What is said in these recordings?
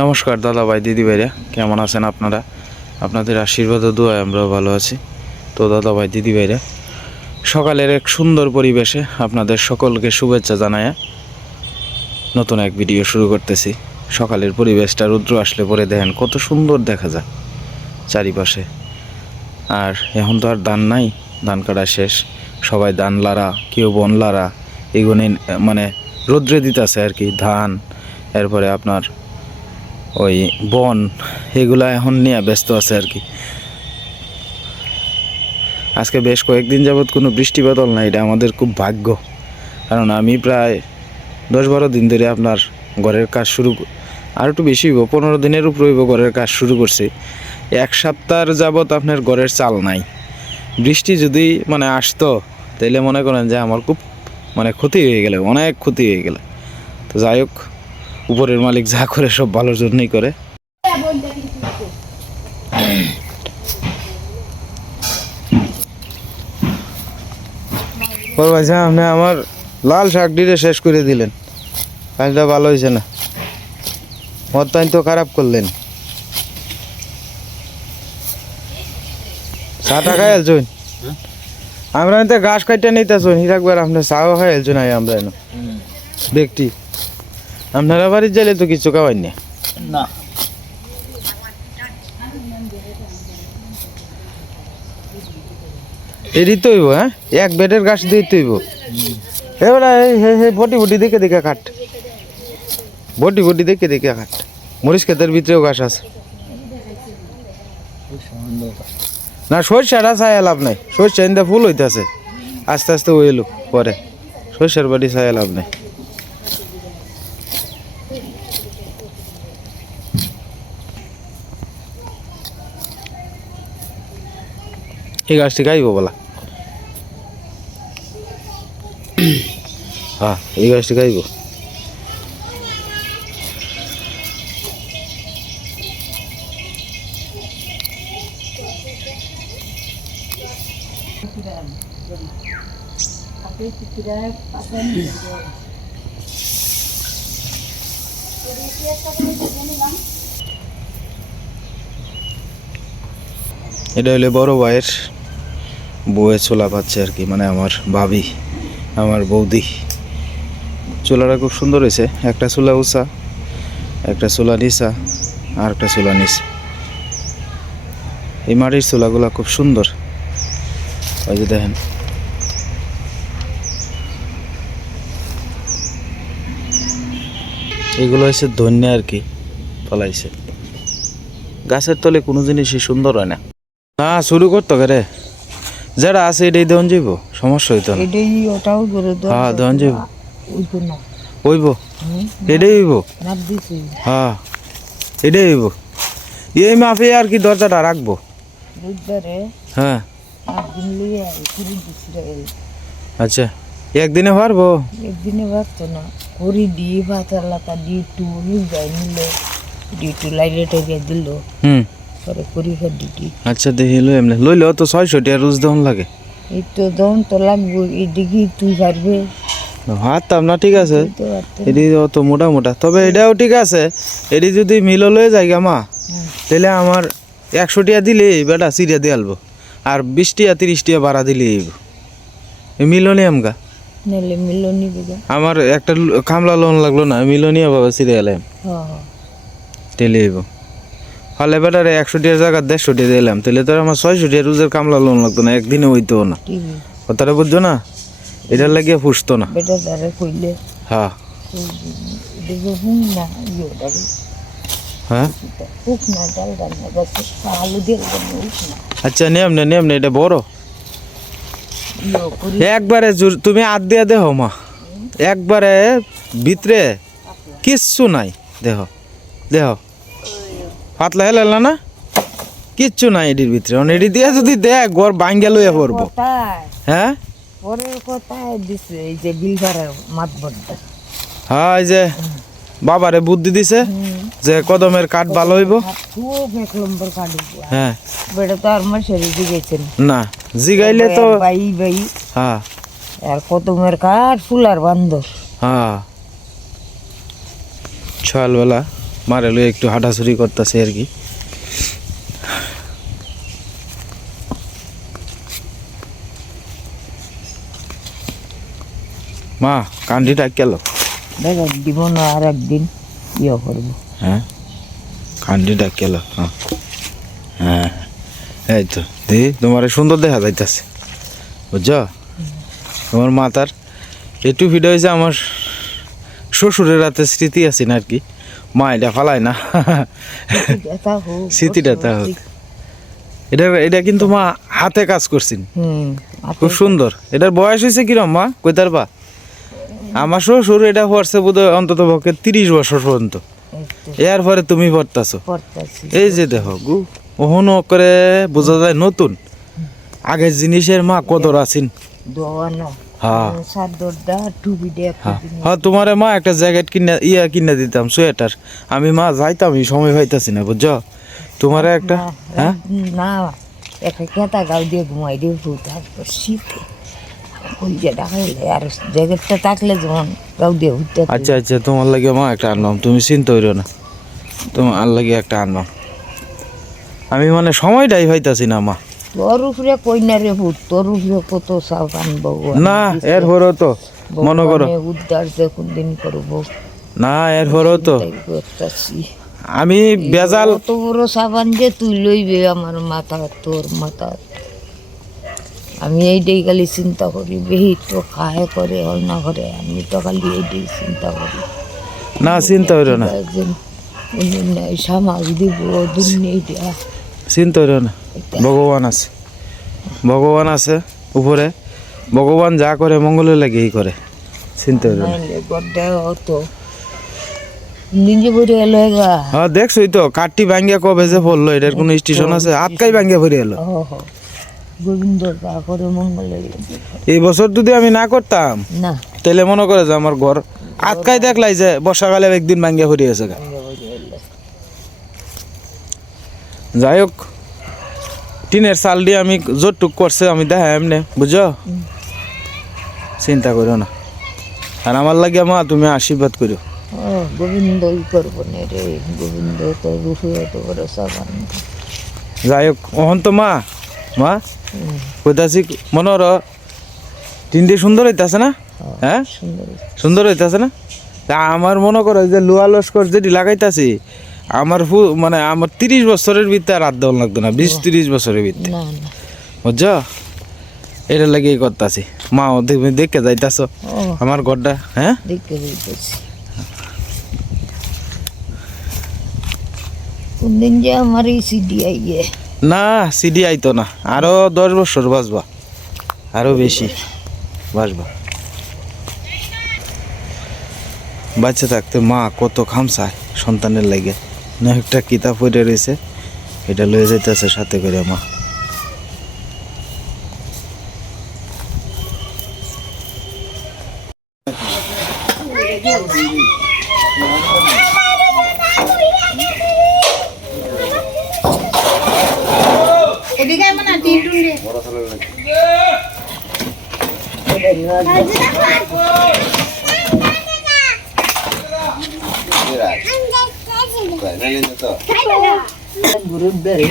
নমস্কার দাদা ভাই, দিদি ভাইরা, কেমন আছেন আপনারা? আপনাদের আশীর্বাদ ও দোয়ায় আমরাও ভালো আছি। তো দাদা ভাই, দিদি ভাইরা, সকালের এক সুন্দর পরিবেশে আপনাদের সকলকে শুভেচ্ছা জানায় নতুন এক ভিডিও শুরু করতেছি। সকালের পরিবেশটা রুদ্র আসলে পরে দেখেন, কত সুন্দর দেখা যায় চারিপাশে। আর এখন তো আর ধান নাই, ধান কাটা শেষ। সবাই ধান লারা, কেউ বন লারা, এগুলো মানে রৌদ্রে দিতেছে আর কি, ধান, এরপরে আপনার ওই বন, এগুলা এখন নিয়ে ব্যস্ত আছে আর কি। আজকে বেশ কয়েকদিন যাবৎ কোনো বৃষ্টি বাদল নাই, এটা আমাদের খুব ভাগ্য। কারণ আমি প্রায় দশ বারো দিন ধরে আপনার ঘরের কাজ শুরু আর একটু বেশি হইব, পনেরো দিনের উপর হইব ঘরের কাজ শুরু করছি। এক সপ্তাহ যাবৎ আপনার ঘরের চাল নাই। বৃষ্টি যদি মানে আসতো তাহলে মনে করেন যে আমার খুব মানে ক্ষতি হয়ে গেলে, অনেক ক্ষতি হয়ে গেলে। তো যাই হোক উপরের মালিক যা করে সব ভালোর জন্যই করে। ভাই আপনি আমার লাল শাক ডিরে শেষ করে দিলেন। কাজটা ভালো হয়েছে না। মতাইন তো খারাপ করলেন। চাটা খাই আলছুন আমরা ঘাস কাটতে নিতেছুন। হিরাকবার আপনি চাও খাই আলছুন আমরা ব্যক্তি আপনারা বাড়ির যাইলে তো কিছু খাওয়াই না? না। এরই তো হইব হ্যাঁ? এক বেডের গাছ দিয়ে তো হইব। এই হে হে বটি বটি দেখে দেখে কাট বটি বটি দেখে দেখে কাট মরিচ ক্ষেতের ভিতরেও গাছ আছে। না সরষাটা ছায়া লাভ নাই। সরষা ইন্দা ফুল হইতাছে। আস্তে আস্তে ওইলো পরে। সরষার বাড়ি ছায়া লাভ নাই। এই গাছটি খাইব বলা। হ্যাঁ এই গাছটি খাইব এটা হলে বড় ভাইয়ের বউয়ে চোলা পাচ্ছে আর কি মানে আমার ভাবি, আমার বৌদি। চুলাটা খুব সুন্দর হয়েছে। একটা চুলা উঁচা একটা চুলা নিচা আর একটা চুলা নিচা এই মাটির চুলাগুলা খুব সুন্দর। ওই যে দেখেন। এগুলো হচ্ছে ধন্য আর কি ফলাইছে গাছের তলে কোনো জিনিসই সুন্দর হয় না। না, শুরু করতো রে? যারা আছে এটাই যাইব সমস্যা হইতো না। এটাই ওটাও করে দাও হ্যাঁ দেওয়ান যাইব। না। হইব এটাই হইব? হ্যাঁ এটাই হইব। এই মাফে আর কি দরজাটা রাখব? হ্যাঁ। আচ্ছা একদিনে পারব? একদিনে ভাবতো না। করি দিয়ে ভাতা লাতা দিয়ে একটু যাই নিল দিয়ে একটু লাইটে দিল। হুম। পরে করি দিটি আচ্ছা দেখি লো এমনি লইলেও তো ছয়শো টাকা রোজ দেওয়ান লাগে। এই তো দম তো লাগবো এদিকে তুই পারবে হারতাম না ঠিক আছে। তো এটি অত মোটা মোটা। তবে এটাও ঠিক আছে। এটি যদি মিল লয়ে যায় মা তাহলে আমার একশো টিয়া দিলে বেটা সিরিয়া দিয়ে আলবো। আর বিশ টিয়া তিরিশ টিয়া ভাড়া দিলে মিলনি আমগা আমার একটা খামলা লোন লাগল না মিলনিয়া বাবা সিরিয়া এলাম হ্যাঁ হ্যাঁ তেলে ফলে বেটারে একশো টিয়ার জায়গা দেড়শো টিয়া দিলাম। তাহলে তো আমার ছয়শো টিয়া রোজের কামলা লোন লাগতো না একদিনে হইতো না। কথাটা বুঝছ না? এটার লাগিয়ে ফুসতো না। হ্যাঁ। ইয়ে হ্যাঁ? আচ্ছা নিয়ম নে নিয়ম নে এটা বড়। ইয়ে একবারে তুমি আদ দিয়া দেহ মা। একবারে ভিতরে কিচ্ছু নাই। দেহ দেহ পাতলা হেলাল না? কিচ্ছু নাই এটির ভিতরে। এটি দিয়ে যদি দেখ গড় বাঙ্গা লইয়া পড়ব। হ্যাঁ? পরের কথায় দিছে? এই যে বিলবারের মাত বড্ডা হ্যাঁ এই যে বাবারে বুদ্ধি দিছে যে কদমের কাঠ ভালো হইব। খুব এক নম্বর কাটব হ্যাঁ। বেটা তো আর আমার শরীরে গেছেন না। জিগাইলে তো বাই বাই হ্যাঁ। আর কদমের কাঠ ফুলার বান্দর। হ্যাঁ। সকালবেলা মারে লয়ে একটু হাঁটাছুরি করতেছে আর কি। মা কান্ডিটা গেল। দেখা দিব না আর একদিন ইয়ে করব। হ্যাঁ? কান্ডিটা গেল হ্যাঁ। হ্যাঁ এই তো। দি তোমার সুন্দর দেখা যাইতেছে। বুঝছ? তোমার মাতার। একটু ভিডিও হয়েছে আমার শ্বশুরের রাতে স্মৃতি আছে না আর কি মা এটা ফালায় না। স্মৃতিটা তা হোক। এটা এটা কিন্তু মা হাতে কাজ করছেন। খুব সুন্দর। এটার বয়স হয়েছে কিরম মা? কইতার বা? আমার শ্বশুর এটা পড়ছে বোধ অন্তত পক্ষে তিরিশ বছর পর্যন্ত। এর পরে তুমি পড়তাছো। এই যে দেখো গু ওহনো করে বোঝা যায় নতুন। আগের জিনিসের মা কদর আছেন হ্যাঁ। দিয়ে হ্যাঁ। হ্যাঁ তোমারে মা একটা জ্যাকেট কিনে ইয়া কিনে দিতাম সোয়েটার। আমি মা যাইতাম সময় পাইতাছি না বুঝছ? তোমার একটা হ্যাঁ? না একটা কেতা গাও দিয়ে ঘুমাই দিয়ে তারপর শীতে। জ্যাকেটটা থাকলে যেমন গাও দিয়ে ঘুরতে আচ্ছা আচ্ছা তোমার লাগে মা একটা আনলাম তুমি চিন্তা করিও না। তোমার লাগে একটা আনলাম আমি মানে সময়টাই পাইতাছি না মা। তোর উপরে কই না রে ভূত? তোর উপরে কত সাবান বউ না এর পরেও তো মনে করো। উদ্ধার যে কোন দিন করব। না এর পরেও তো। আমি বেজাল কত বড় সাবান যে তুই লইবে আমার মাথা তোর মাথা। আমি এইটাই খালি চিন্তা করি বেহি তো খায় করে হল না করে আমি তো খালি এইটাই চিন্তা করি। না চিন্তা করিও না। সামাজ দিব দুর্নীতিটা চিন্তা করিও না ভগবান আছে। ভগবান আছে উপরে ভগবান যা করে মঙ্গলের লাগে এই করে চিন্তা হ্যাঁ দেখছোই তো কাঠটি ভাঙ্গিয়া কবে যে পড়ল এটার কোনো স্টেশন আছে আটকাই ভাঙ্গিয়া পড়ে এলো। গোবিন্দ করে মঙ্গলের এই বছর যদি আমি না করতাম না। তাহলে মনে করে যে আমার ঘর আটকাই দেখলাই যে বর্ষাকালে একদিন ভাঙ্গিয়া পড়ে গেছে গা। নিজে বলে এলো। যাই হোক টিনের চাল দিয়ে আমি জোরটুক করছে আমি দেখা এমনি বুঝো চিন্তা করো না। আর আমার লাগে মা তুমি আশীর্বাদ করো ও গোবিন্দই করব না রে গোবিন্দ তো রুফে এত বড় সাবান। যাই হোক ওহন তো মা মা কইতাছি মনে হর টিন দিয়ে সুন্দর হইতাছে না? হ্যাঁ সুন্দর সুন্দর হইতাছে না? তা আমার মনে করো যে লোহা লস্কর যেটি লাগাইতাছি আমার মানে আমার তিরিশ বছরের ভিতরে আর হাত লাগতো না বিশ তিরিশ বছরের ভিতরে। বুঝছ? এটা লাগিয়ে করতাছি। মা ও দেখবে দেখে যাইতাছ। আমার ঘরটা হ্যাঁ? দিতেছি কোনদিন যে আমার এই সিডি আইয়ে না সিডি আইতো না। আরও দশ বছর বাঁচবা। আরও বেশি বাঁচবা। বাচ্চা থাকতে মা কত খামসায় সন্তানের লাগে। না একটা কিতাব পড়ে রয়েছে। এটা লয়ে যাইতেছে সাথে করে মানে টিন টুন দিয়ে গুরুর বেড়ে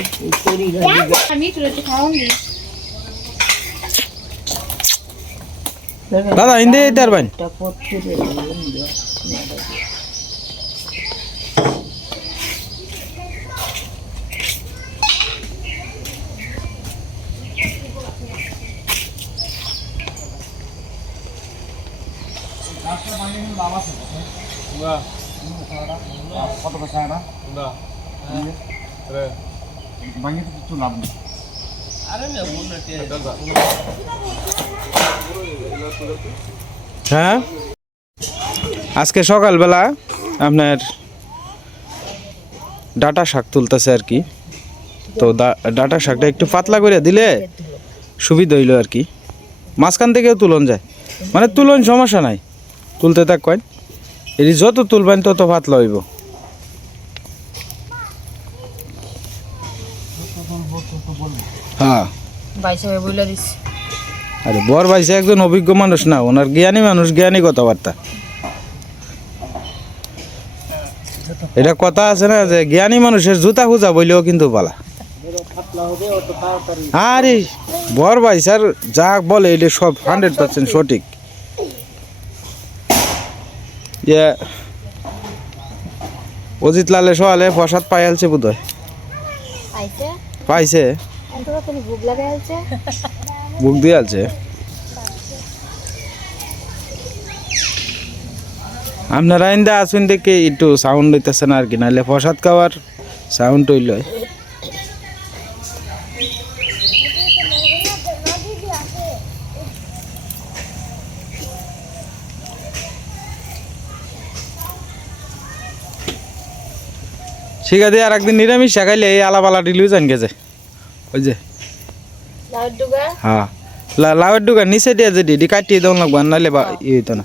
হ্যাঁ আজকে সকালবেলা আপনার ডাটা শাক তুলতেছে আর কি। তো ডাটা শাকটা একটু পাতলা করে দিলে সুবিধা হইল আর কি। মাঝখান থেকেও তুলন যায়। মানে তুলন সমস্যা নাই। তুলতে থাক কয়েন এটি যত তুলবেন তত ভাত হইব হ্যাঁ। বলে আরে বর ভাইসে একজন অভিজ্ঞ মানুষ না ওনার জ্ঞানী মানুষ জ্ঞানী কথাবার্তা। এটা কথা আছে না যে জ্ঞানী মানুষের জুতা খুঁজা বইলেও কিন্তু পালা। আরে বর ভাই স্যার যা বলে এটা সব হান্ড্রেড পার্সেন্ট সঠিক। ইয়ে অজিত লালে সোয়ালে প্রসাদ পাই আলছে বোধ হয় পাইছে। বুক দিয়ে আলছে। আপনারা ইন্দা আসুন দেখে একটু সাউন্ড হইতেছে না আর কি নাহলে প্রসাদ খাওয়ার সাউন্ড হইল। ঠিক আছে আর একদিন নিরামিষ খাইলে এই আলাপালা ডিলিও জান গেছে। ওই যে। হ্যাঁ। লাউয়ের দোকান নিচে দিয়ে যদি এটি কাটিয়ে দেওয়া লাগবে নাহলে বা ই হইতো না।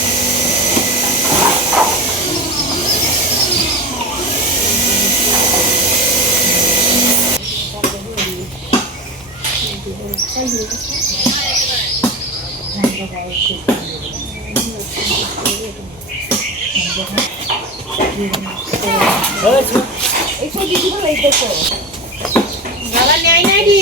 বাবা নেই নাই দি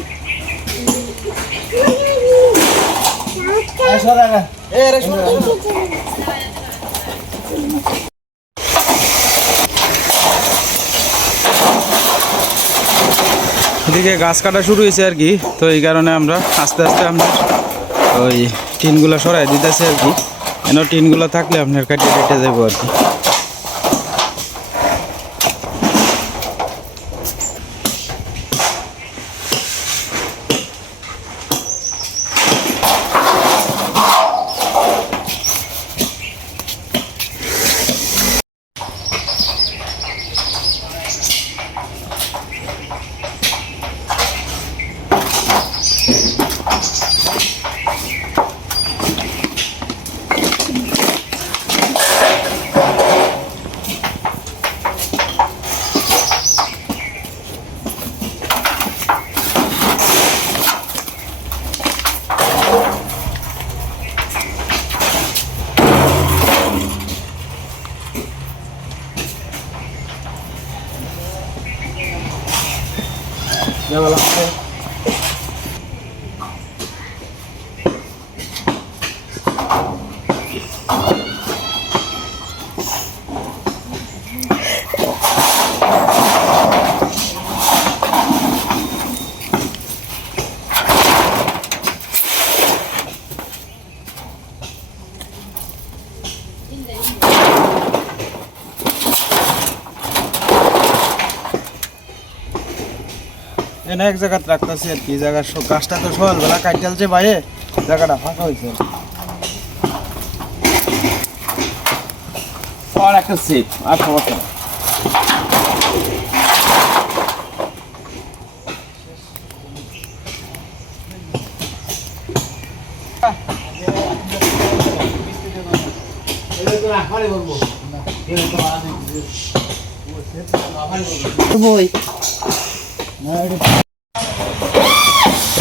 এদিকে গাছ কাটা শুরু হয়েছে আর কি, তো এই কারণে আমরা আস্তে আস্তে আমরা ওই টিনগুলো সরাই দিতেছি আর কি। কেন টিনগুলো থাকলে আপনার কাটিয়ে কেটে যাব আর কি। 喝了 এনে এক জায়গায় রাখতেছি আর কি জায়গা গাছটা তো সকালবেলা কাটিয়ালছে বাইরে জায়গাটা ফাঁকা হয়েছে আর একটা সেট আর সমস্যা।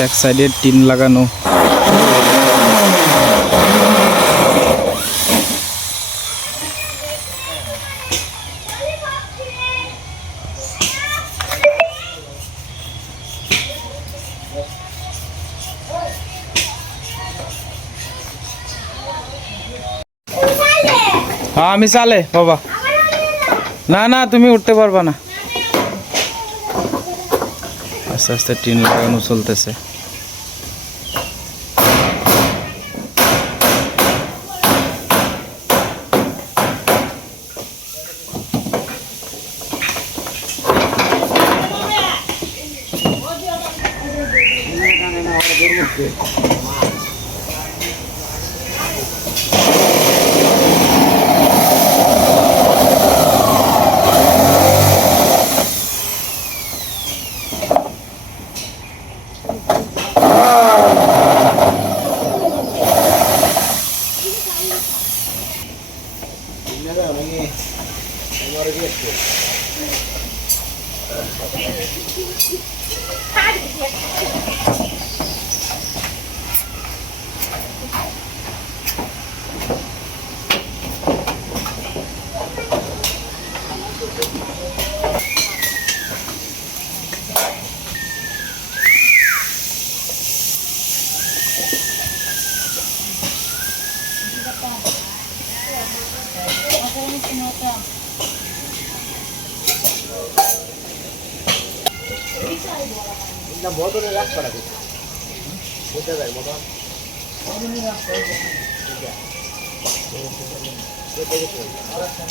এক সাইডে টিন লাগানো। হ্যাঁ আমি চালে, বাবা। না না, তুমি উঠতে পারবা না। আস্তে আস্তে টিন লাগানো চলতেছে।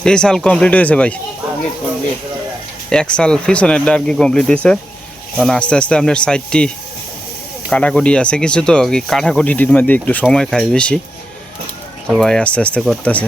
এই সাল কমপ্লিট হয়েছে ভাই। এক সাল পিছনেরটা আর কি কমপ্লিট হয়েছে। কারণ আস্তে আস্তে আপনার সাইডটি কাটাকুটি আছে কিছু তো কাটাকুটি মধ্যে একটু সময় খায় বেশি। তো ভাই আস্তে আস্তে করতেছে।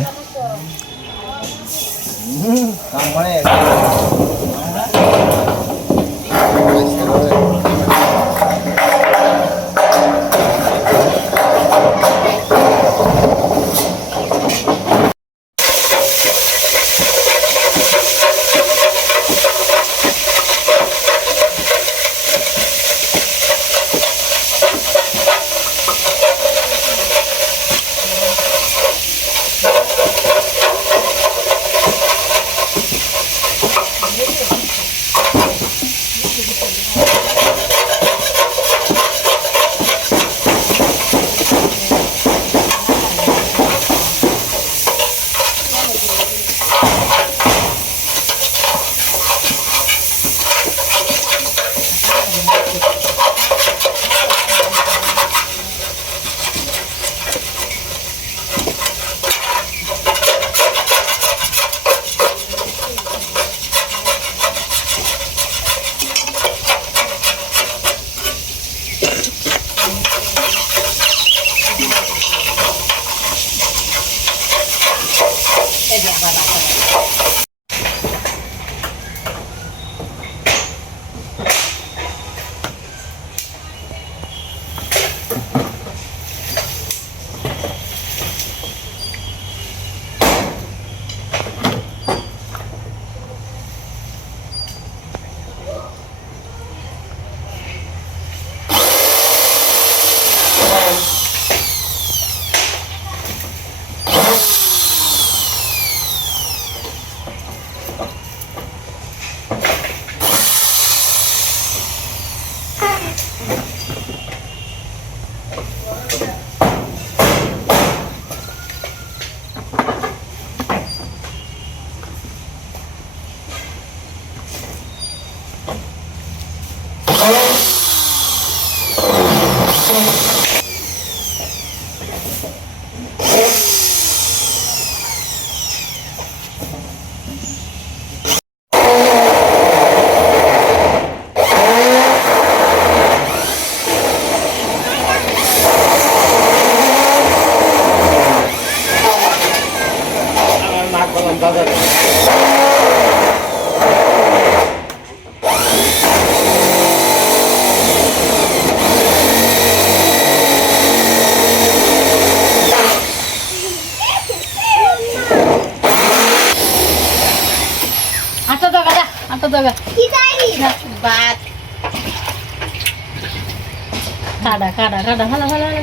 কাটা কাটা কাটা ভালো ভালো ভালো লাগে।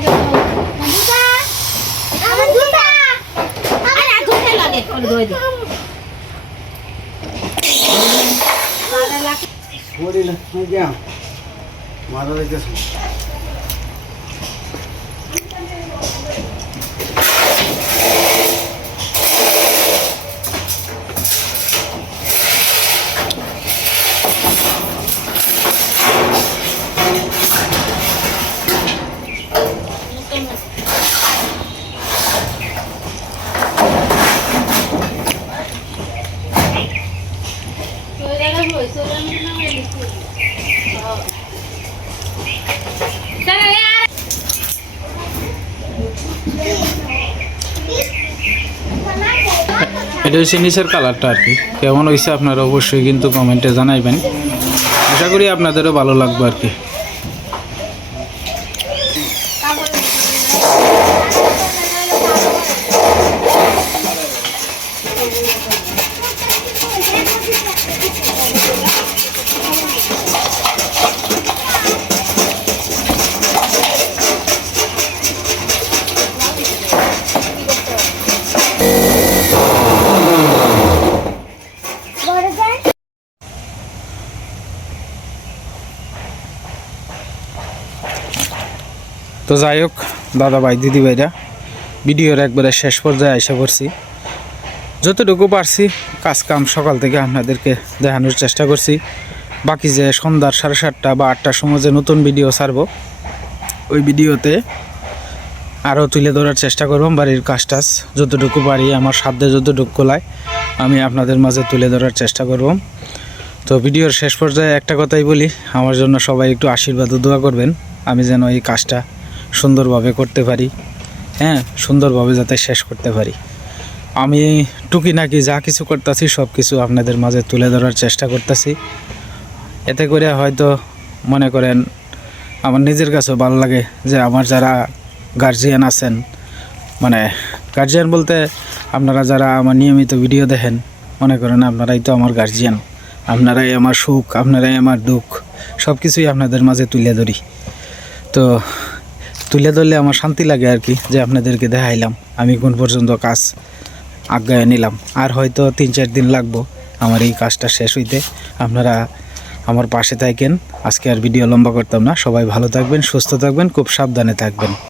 গিয়া। মাথা দেখতেছি? এটা হচ্ছে নিচের কালারটা আর কি। কেমন হয়েছে আপনারা অবশ্যই কিন্তু কমেন্টে জানাইবেন। আশা করি আপনাদেরও ভালো লাগবে আর কি। তো যাই হোক, দাদা ভাই, দিদি ভাইরা, ভিডিওর একবারে শেষ পর্যায়ে এসে পড়ছি। যতটুকু পারছি কাজ কাম সকাল থেকে আপনাদেরকে দেখানোর চেষ্টা করছি। বাকি যে সন্ধ্যার সাড়ে সাতটা বা আটটার সময় যে নতুন ভিডিও ছাড়বো, ওই ভিডিওতে আরও তুলে ধরার চেষ্টা করব। বাড়ির কাজ টাজ যতটুকু পারি, আমার সাধ্যে যতটুকু কোলায় আমি আপনাদের মাঝে তুলে ধরার চেষ্টা করব। তো ভিডিওর শেষ পর্যায়ে একটা কথাই বলি, আমার জন্য সবাই একটু আশীর্বাদ দোয়া করবেন। আমি যেন এই কাজটা সুন্দরভাবে করতে পারি হ্যাঁ সুন্দরভাবে যাতে শেষ করতে পারি। আমি টুকি নাকি যা কিছু করতেছি, সব কিছু আপনাদের মাঝে তুলে ধরার চেষ্টা করতেছি। এতে করে হয়তো মনে করেন আমার নিজের কাছেও ভালো লাগে যে আমার যারা গার্জিয়ান আছেন মানে গার্জিয়ান বলতে আপনারা যারা আমার নিয়মিত ভিডিও দেখেন, মনে করেন আপনারাই তো আমার গার্জিয়ান আপনারাই আমার সুখ, আপনারাই আমার দুঃখ সব কিছুই আপনাদের মাঝে তুলে ধরি। তো তুলে ধরলে আমার শান্তি লাগে আর কি, যে আপনাদেরকে দেখাইলাম। আমি কোন পর্যন্ত কাজ আজ্ঞায় নিলাম। আর হয়তো তিন চার দিন লাগবো আমার এই কাজটা শেষ হইতে। আপনারা আমার পাশে থাকেন। আজকে আর ভিডিও লম্বা করতাম না। সবাই ভালো থাকবেন, সুস্থ থাকবেন, খুব সাবধানে থাকবেন।